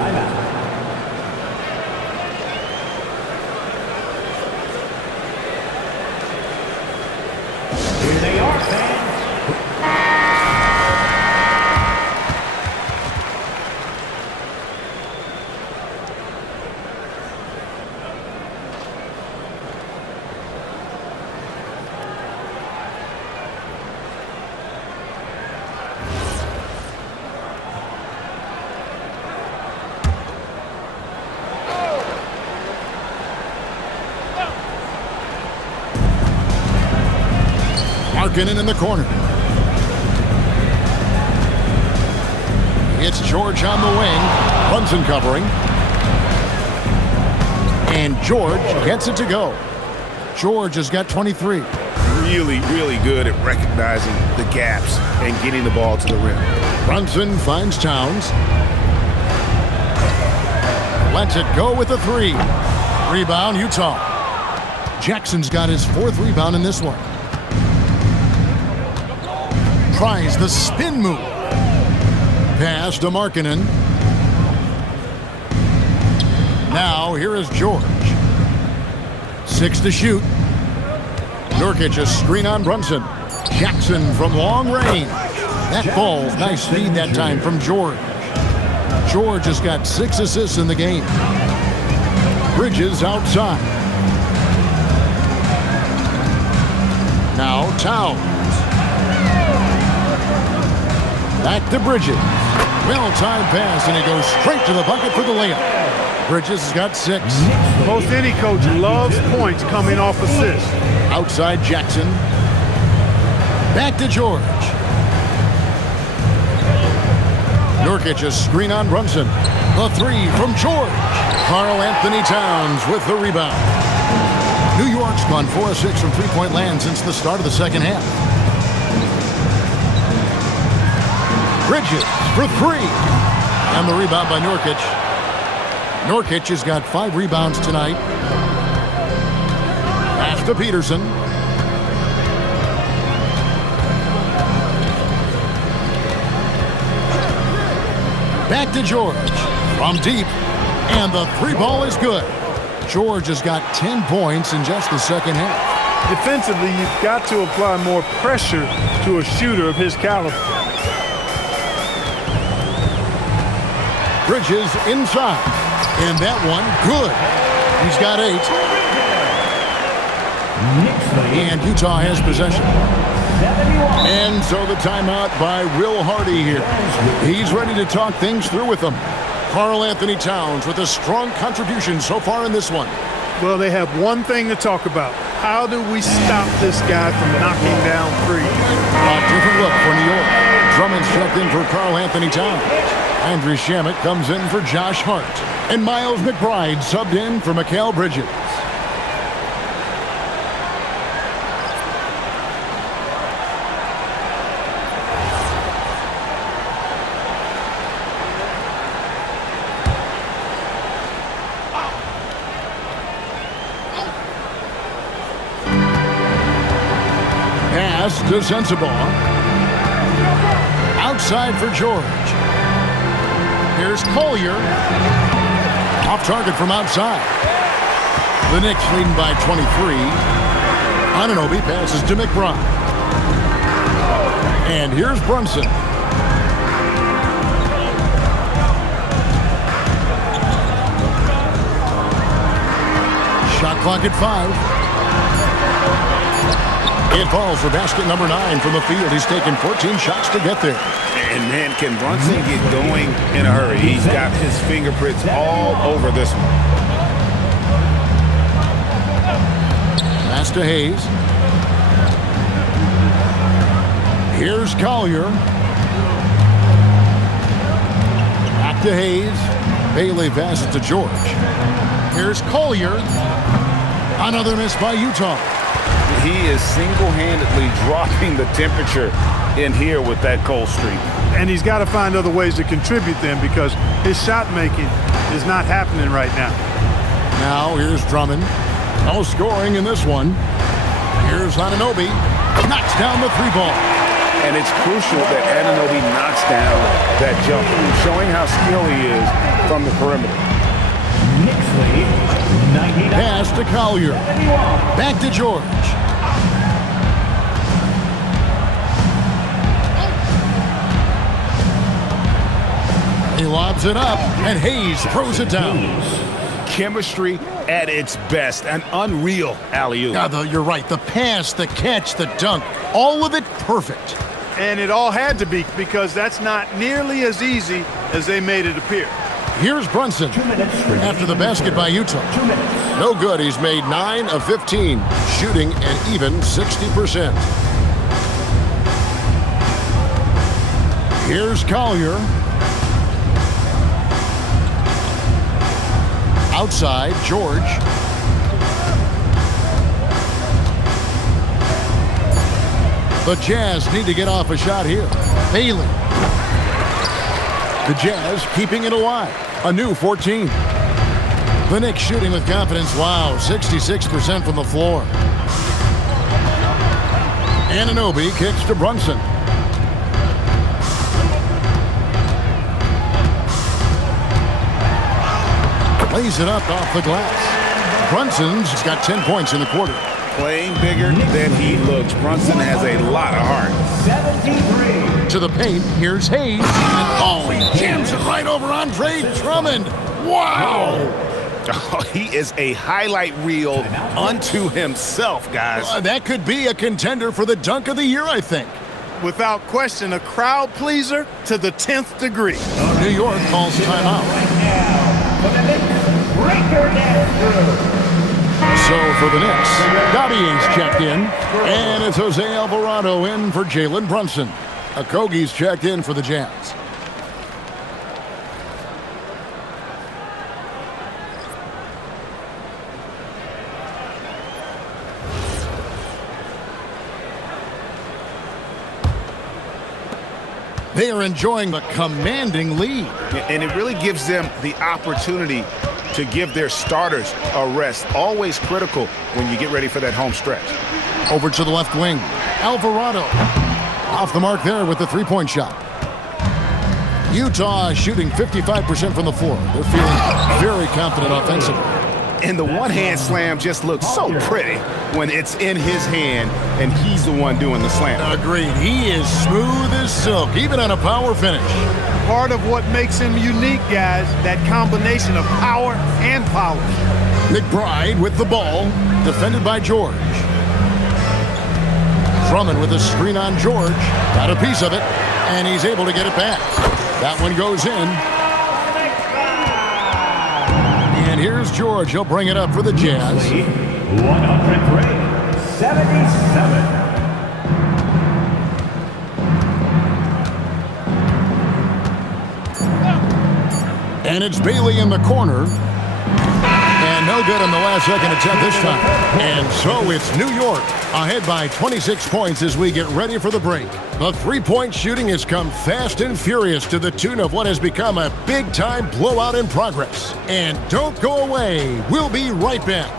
Markkanen in the corner. It's George on the wing. Brunson covering. And George gets it to go. George has got 23. Really, really good at recognizing the gaps and getting the ball to the rim. Brunson finds Towns. Lets it go with a three. Rebound, Utah. Jackson's got his 4th rebound in this one. Tries the spin move. Pass to Markkanen. Now here is George. 6 to shoot. Nurkic a screen on Brunson. Jackson from long range. That ball, nice speed that time from George. George has got 6 assists in the game. Bridges outside. Now Towns. Back to Bridges. Well-timed pass, and he goes straight to the bucket for the layup. Bridges has got 6. Most any coach loves points coming off assists. Outside Jackson. Back to George. Nurkic a screen on Brunson. The 3 from George. Karl Anthony Towns with the rebound. New York's gone 4 of 6 from three-point land since the start of the second half. Bridges for 3. And the rebound by Nurkic. Nurkic has got 5 rebounds tonight. Pass to Peterson. Back to George. From deep. And the 3 ball is good. George has got 10 points in just the second half. Defensively, you've got to apply more pressure to a shooter of his caliber. Bridges inside. And that one, good. He's got 8. And Utah has possession. And so the timeout by Will Hardy here. He's ready to talk things through with them. Karl Anthony Towns with a strong contribution so far in this one. Well, they have one thing to talk about. How do we stop this guy from knocking down threes? A different look for New York. Drummond's checked in for Karl Anthony Towns. Andrew Shamet comes in for Josh Hart. And Miles McBride subbed in for Mikal Bridges. Pass to Sensabaugh. Outside for George. Here's Collier. Off target from outside. The Knicks leading by 23. Anunoby passes to McBride. And here's Brunson. Shot clock at 5. It falls for basket number 9 from the field. He's taken 14 shots to get there. And man, can Brunson get going in a hurry? He's got his fingerprints all over this one. Pass to Hayes. Here's Collier. Back to Hayes. Bailey passes to George. Here's Collier. Another miss by Utah. He is single-handedly dropping the temperature in here with that cold streak. And he's got to find other ways to contribute then, because his shot making is not happening right now. Now here's Drummond. No scoring in this one. Here's Anunoby. Knocks down the 3 ball. And it's crucial that Anunoby knocks down that jumper, showing how skilled he is from the perimeter. Pass to Collier. Back to George. He lobs it up, and Hayes throws it down. Chemistry at its best. An unreal alley-oop. Now, you're right. The pass, the catch, the dunk, all of it perfect. And it all had to be, because that's not nearly as easy as they made it appear. Here's Brunson after the basket by Utah. No good. He's made 9 of 15, shooting an even 60%. Here's Collier. Outside, George. The Jazz need to get off a shot here. Bailey. The Jazz keeping it alive. A new 14. The Knicks shooting with confidence. Wow, 66% from the floor. Anunoby kicks to Brunson. Lays it up off the glass. Brunson's got 10 points in the quarter. Playing bigger than he looks. Brunson has a lot of heart. 73. To the paint, here's Hayes. Oh, he jams it right over Andre Drummond. Wow! Oh, he is a highlight reel unto himself, guys. That could be a contender for the dunk of the year, I think. Without question, a crowd pleaser to the 10th degree. New York calls timeout. So for the Knicks, Gabby's checked in, and it's Jose Alvarado in for Jalen Brunson. Okogie's checked in for the Jazz. They are enjoying the commanding lead. And it really gives them the opportunity to give their starters a rest. Always critical when you get ready for that home stretch. Over to the left wing. Alvarado. Off the mark there with the three-point shot. Utah shooting 55% from the floor. They're feeling very confident offensively. And the one-hand slam just looks so pretty when it's in his hand and he's the one doing the slam. Agreed. He is smooth as silk, even on a power finish. Part of what makes him unique, guys, that combination of power and polish. McBride with the ball, defended by George. Drummond with a screen on George. Got a piece of it, and he's able to get it back. That one goes in. And here's George. He'll bring it up for the Jazz. 103, 77. And it's Bailey in the corner. And no good on the last second attempt this time. And so it's New York ahead by 26 points as we get ready for the break. The three-point shooting has come fast and furious to the tune of what has become a big-time blowout in progress. And don't go away. We'll be right back.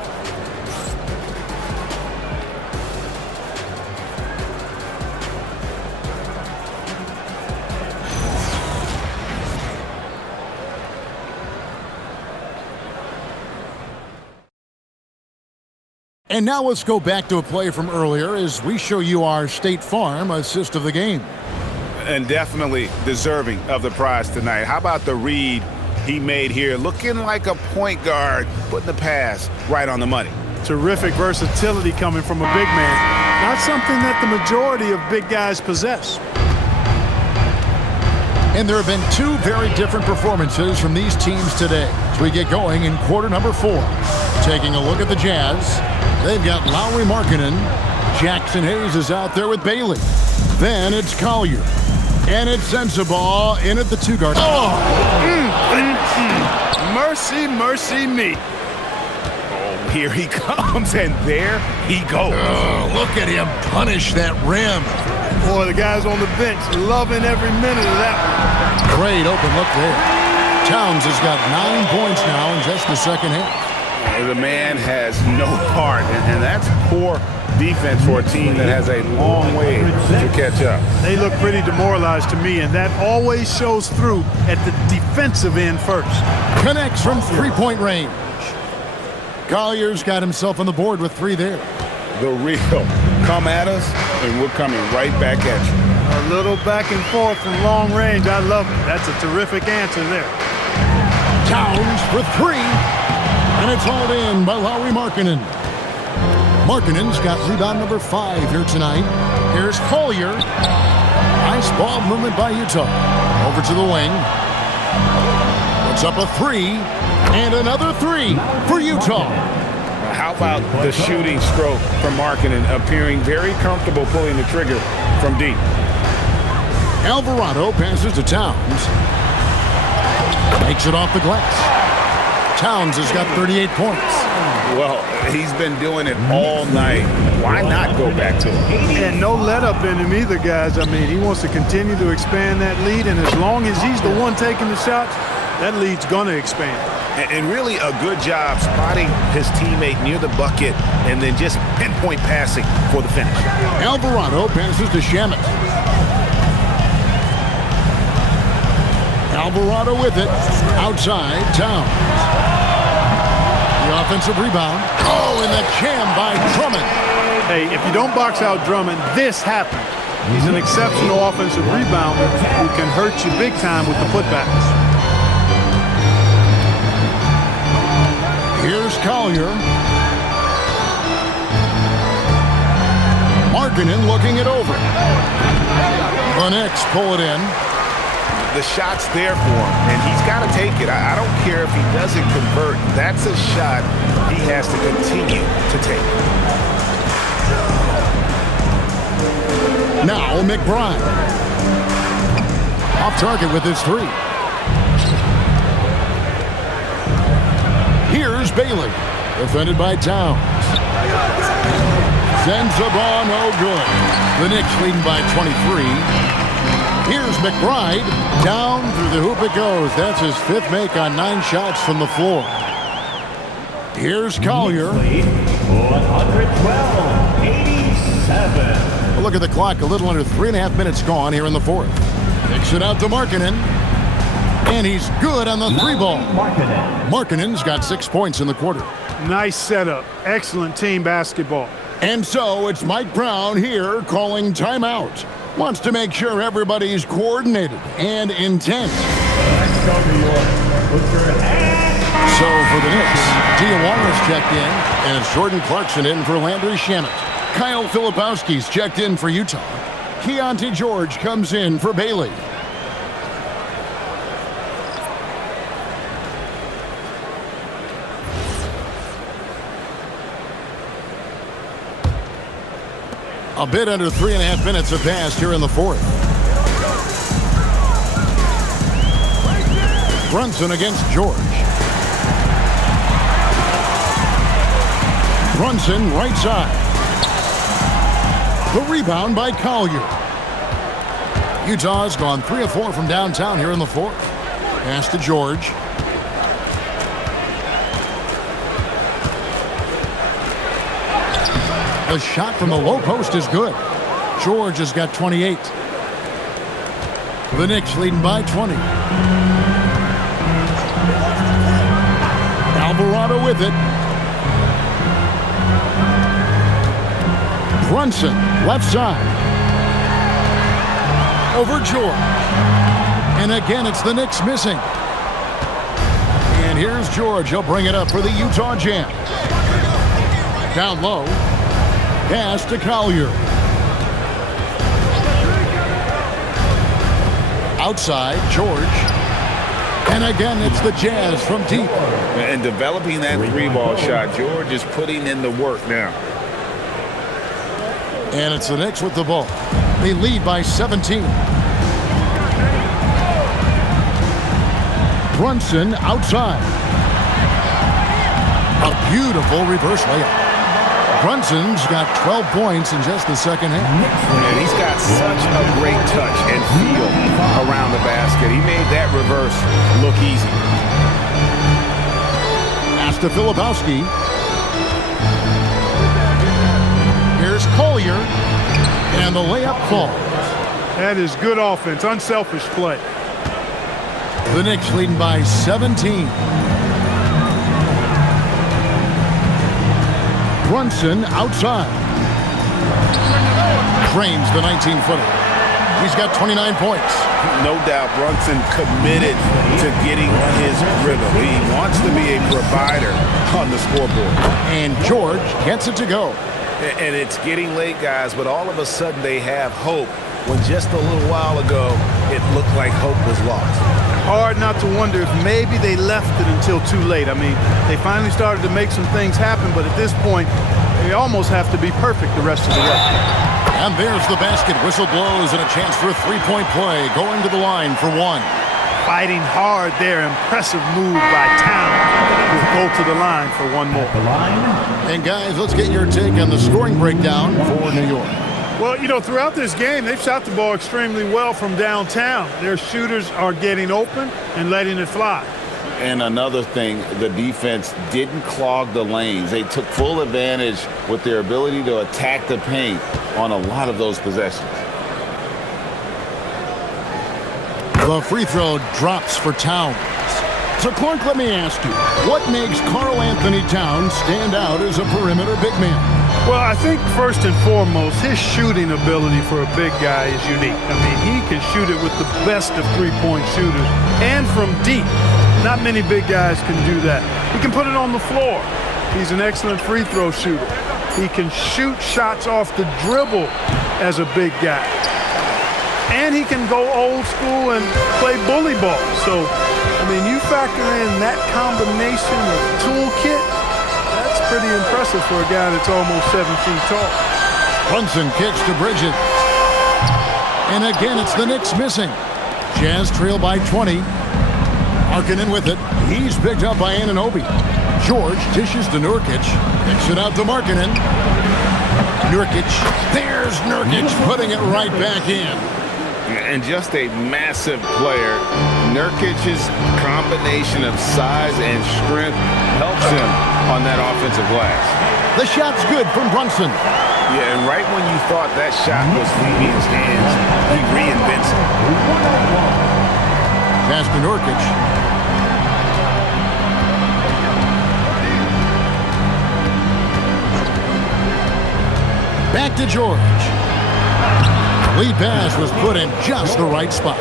And now let's go back to a play from earlier as we show you our State Farm assist of the game. And definitely deserving of the prize tonight. How about the read he made here? Looking like a point guard, putting the pass right on the money. Terrific versatility coming from a big man. Not something that the majority of big guys possess. And there have been two very different performances from these teams today as we get going in quarter number 4. Taking a look at the Jazz. They've got Lowry Markkanen. Jackson Hayes is out there with Bailey. Then it's Collier. And it's Sensabaugh in at the 2-guard. Oh! Mercy, mercy me. Oh, here he comes, and there he goes. Oh, look at him punish that rim. Boy, the guys on the bench loving every minute of that one. Great open look there. Towns has got 9 points now in just the second half. The man has no heart, and that's poor defense for a team that has a long way to catch up. They look pretty demoralized to me, and that always shows through at the defensive end first. Connects from three-point range. Collier's got himself on the board with 3 there. The real come at us, and we're coming right back at you. A little back and forth from long range. I love it. That's a terrific answer there. Towns for 3. And it's hauled in by Lowry Markkanen. Markkanen's got rebound number 5 here tonight. Here's Collier. Nice ball movement by Utah. Over to the wing. Puts up a 3. And another 3 for Utah. How about the shooting stroke from Markkanen, appearing very comfortable pulling the trigger from deep. Alvarado passes to Towns. Makes it off the glass. Towns has got 38 points. Well, he's been doing it all night. Why not go back to it? And no let up in him either, guys. I mean, he wants to continue to expand that lead, and as long as he's the one taking the shots, that lead's going to expand. And really a good job spotting his teammate near the bucket and then just pinpoint passing for the finish. Alvarado passes to Shamet. Alvarado with it. Outside, Towns. The offensive rebound. Oh, and the jam by Drummond. Hey, if you don't box out Drummond, this happens. He's an exceptional offensive rebounder who can hurt you big time with the putbacks. Here's Collier. Markkanen looking it over. The Knicks pull it in. The shot's there for him, and he's got to take it. I don't care if he doesn't convert. That's a shot he has to continue to take. Now McBride. Off target with his three. Here's Bailey. Defended by Towns. Sends the ball, no good. The Knicks leading by 23. Here's McBride. Down through the hoop it goes. That's his fifth make on 9 shots from the floor. Here's Collier. 112-87. Look at the clock. A little under 3.5 minutes gone here in the fourth. Kicks it out to Markkanen. And he's good on the 3-ball. Markkanen's got 6 points in the quarter. Nice setup. Excellent team basketball. And so it's Mike Brown here calling timeout. Wants to make sure everybody's coordinated and intent. Let's go, New York. Put your hands. So for the Knicks, Diawara's checked in, and it's Jordan Clarkson in for Landry Shamet. Kyle Filipowski's checked in for Utah. Keontae George comes in for Bailey. A bit under 3.5 minutes have passed here in the fourth. Brunson against George. Brunson right side. The rebound by Collier. Utah's gone 3 of 4 from downtown here in the fourth. Pass to George. The shot from the low post is good. George has got 28. The Knicks leading by 20. Alvarado with it. Brunson, left side. Over George. And again, it's the Knicks missing. And here's George. He'll bring it up for the Utah Jam. Down low. Pass to Collier. Outside, George. And again, it's the Jazz from deep. And developing that 3-ball shot, George is putting in the work now. And it's the Knicks with the ball. They lead by 17. Brunson outside. A beautiful reverse layup. Brunson's got 12 points in just the second half. And he's got such a great touch and feel around the basket. He made that reverse look easy. Pass to Filipowski. Here's Collier. And the layup falls. That is good offense, unselfish play. The Knicks leading by 17. Brunson outside. Drains the 19-footer. He's got 29 points. No doubt Brunson committed to getting his rhythm. He wants to be a provider on the scoreboard. And George gets it to go. And it's getting late, guys, but all of a sudden they have hope when just a little while ago it looked like hope was lost. Hard not to wonder if maybe they left it until too late. I mean, they finally started to make some things happen, but at this point, they almost have to be perfect the rest of the way. And there's the basket. Whistle blows and a chance for a three-point play. Going to the line for one. Fighting hard there. Impressive move by Towns. We'll go to the line for one more. And guys, let's get your take on the scoring breakdown for New York. Well, you know, throughout this game, they've shot the ball extremely well from downtown. Their shooters are getting open and letting it fly. And another thing, the defense didn't clog the lanes. They took full advantage with their ability to attack the paint on a lot of those possessions. The free throw drops for Towns. So, Clark, let me ask you, what makes Karl Anthony Towns stand out as a perimeter big man? Well, I think first and foremost, his shooting ability for a big guy is unique. I mean, he can shoot it with the best of three-point shooters and from deep. Not many big guys can do that. He can put it on the floor. He's an excellent free throw shooter. He can shoot shots off the dribble as a big guy. And he can go old school and play bully ball. So, I mean, you factor in that combination of toolkit, that's pretty impressive for a guy that's almost 7 feet tall. Brunson kicks to Bridges. And again, it's the Knicks missing. Jazz trail by 20. Markkanen with it. He's picked up by Anunoby. George dishes to Nurkic. Kicks it out to Markkanen. Nurkic. There's Nurkic putting it right back in. And just a massive player. Nurkic's combination of size and strength helps him on that offensive glass. The shot's good from Brunson. Yeah, and right when you thought that shot was leaving his hands, he reinvents it. Pass to Nurkic. Back to George. Lead pass was put in just the right spot.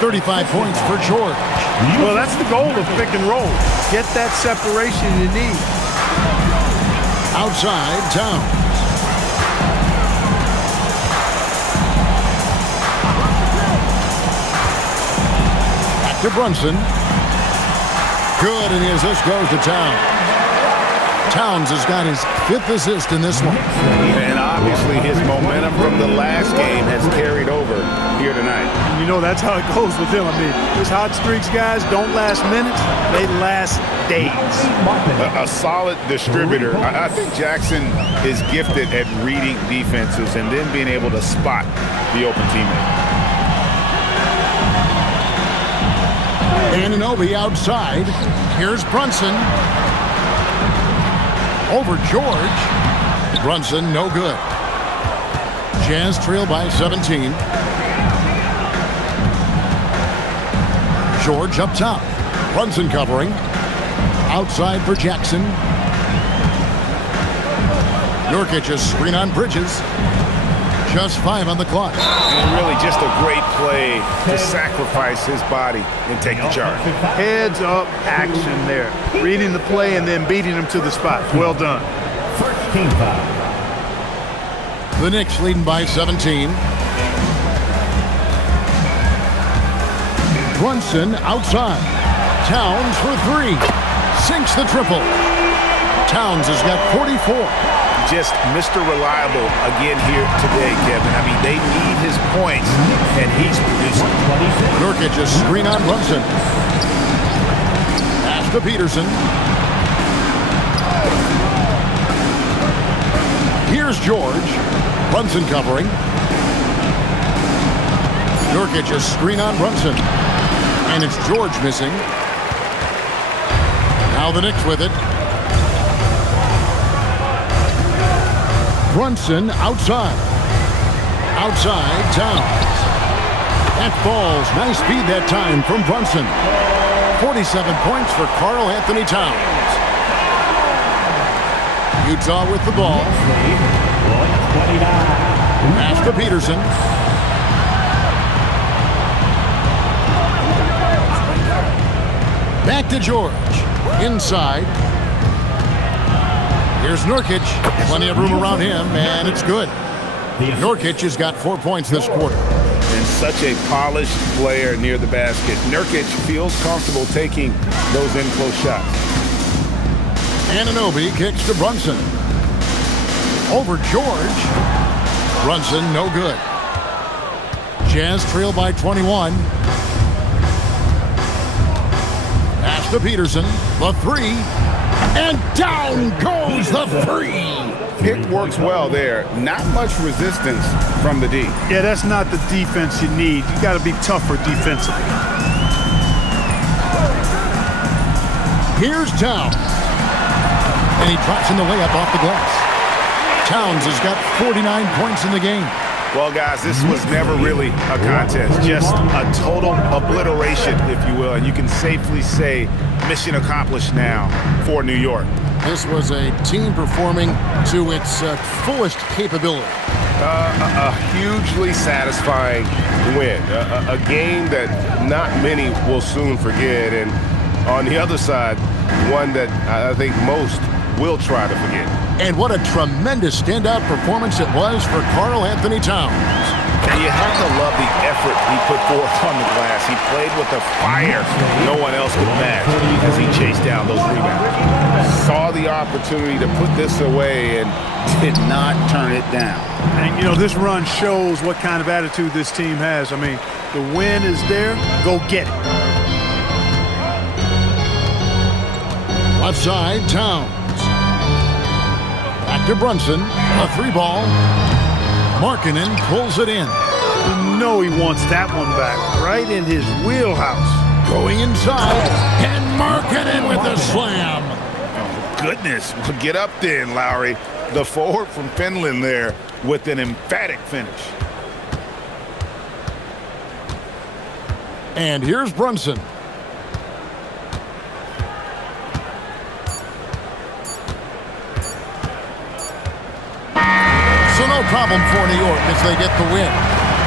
35 points for George. Well, that's the goal of pick and roll. Get that separation you need. Outside, Towns. Back to Brunson. Good, and the assist goes to Towns. Towns has got his 5th assist in this one. And obviously his momentum from the last game has carried over here tonight. And you know, that's how it goes with him. I mean, those hot streaks, guys, don't last minutes. They last days. A solid distributor. I think Jackson is gifted at reading defenses and then being able to spot the open teammate. Anunoby outside. Here's Brunson. Over George. Brunson, no good. Jazz trail by 17. George up top. Brunson covering. Outside for Jackson. Nurkic's screen on Bridges. Just 5 on the clock. And really just a great play to sacrifice his body and take the charge. Heads up action there. Reading the play and then beating him to the spot. Well done. The Knicks leading by 17. Brunson outside. Towns for 3. Sinks the triple. Towns has got 44. Just Mr. Reliable again here today, Kevin. I mean, they need his points, and he's producing. Nurkic screen on Brunson. Pass to Peterson. Here's George. Brunson covering. Nurkic screen on Brunson. And it's George missing. Now the Knicks with it. Brunson outside. Outside, Towns. That falls. Nice speed that time from Brunson. 47 points for Karl Anthony Towns. Utah with the ball. Pass to Peterson. Back to George. Inside. Here's Nurkic. Plenty of room around him, and it's good. Nurkic has got 4 points this quarter. And such a polished player near the basket. Nurkic feels comfortable taking those in-close shots. Anunoby kicks to Brunson. Over George. Brunson, no good. Jazz trail by 21. Pass to Peterson. The three. And down goes the three. Pick works well there. Not much resistance from the D. Yeah, that's not the defense you need. You got to be tougher defensively. Here's Towns. And he drops in the layup off the glass. Towns has got 49 points in the game. Well, guys, this was never really a contest. Just a total obliteration, if you will. And you can safely say mission accomplished now for New York. This was a team performing to its fullest capability. A hugely satisfying win. A game that not many will soon forget. And on the other side, one that I think most will try to forget. And what a tremendous standout performance it was for Karl Anthony Towns. And you have to love the effort he put forth on the glass. He played with a fire no one else could match as he chased down those rebounds. Saw the opportunity to put this away and did not turn it down. And, you know, this run shows what kind of attitude this team has. I mean, the win is there. Go get it. Left side, Towns. Back to Brunson. A three ball. Markkanen pulls it in. You know he wants that one back. Right in his wheelhouse. Going inside. And Markkanen with the slam. Oh, goodness. Get up then, Lowry. The forward from Finland there with an emphatic finish. And here's Brunson. So no problem for New York as they get the win.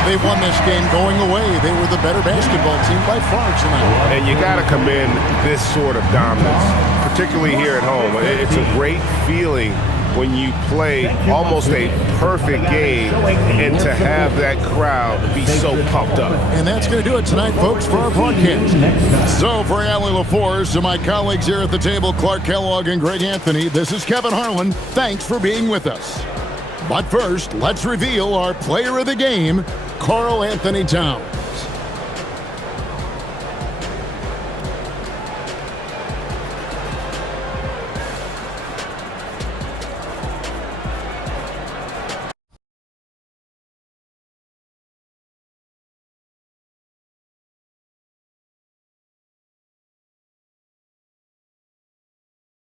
They won this game going away. They were the better basketball team by far tonight. And you got to commend this sort of dominance, particularly here at home. It's a great feeling when you play almost a perfect game and to have that crowd be so pumped up. And that's going to do it tonight, folks, for our broadcast. So for Allie LaForce, to my colleagues here at the table, Clark Kellogg and Greg Anthony, this is Kevin Harlan. Thanks for being with us. But first, let's reveal our player of the game, Karl Anthony Towns.